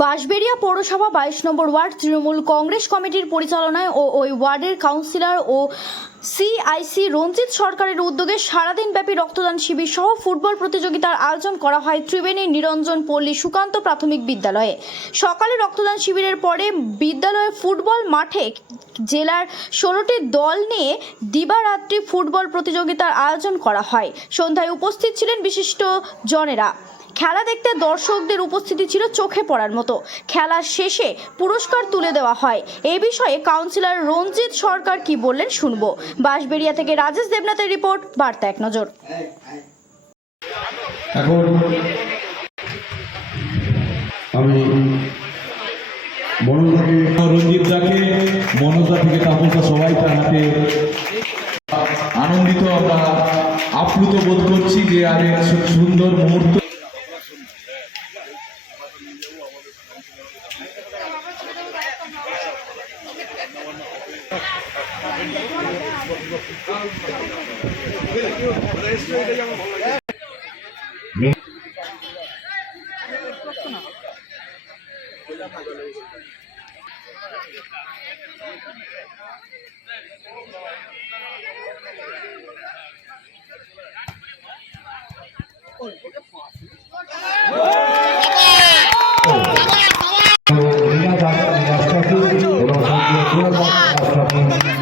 বাঁশবেড়িয়া পৌরসভা বাইশ নম্বর ওয়ার্ড তৃণমূল কংগ্রেস কমিটির পরিচালনায় ও ওই ওয়ার্ডের কাউন্সিলর ও সিআইসি রঞ্জিত সরকারের উদ্যোগে সারাদিনব্যাপী রক্তদান শিবির সহ ফুটবল প্রতিযোগিতার আয়োজন করা হয় ত্রিবেণী নিরঞ্জন পল্লী সুকান্ত প্রাথমিক বিদ্যালয়ে। সকালে রক্তদান শিবিরের পরে বিদ্যালয়ের ফুটবল মাঠে জেলার ষোলোটি দল নিয়ে দিবারাত্রি ফুটবল প্রতিযোগিতার আয়োজন করা হয়। সন্ধ্যায় উপস্থিত ছিলেন বিশিষ্ট জনেরা। খেলা দেখতে দর্শকদের উপস্থিতি ছিল চোখে পড়ার মতো। খেলা শেষে পুরস্কার তুলে দেওয়া হয়। এ বিষয়ে কাউন্সিলর রঞ্জিত সরকার কি বললেন শুনব। বাঁশবেড়িয়া থেকে রাজেশ দেবনাথের রিপোর্ট, বার্তা এক নজর। এখন আমি মনোজাকে রঞ্জিত দাকে মনোজা থেকে তাপসা সবাই তার হাতে আনন্দিত আমরা আপ্লুত বোধ করছি যে আর এক সুন্দর মুহূর্ত রিনা দাস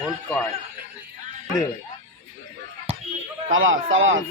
होल्ड कार्ड साबास साबास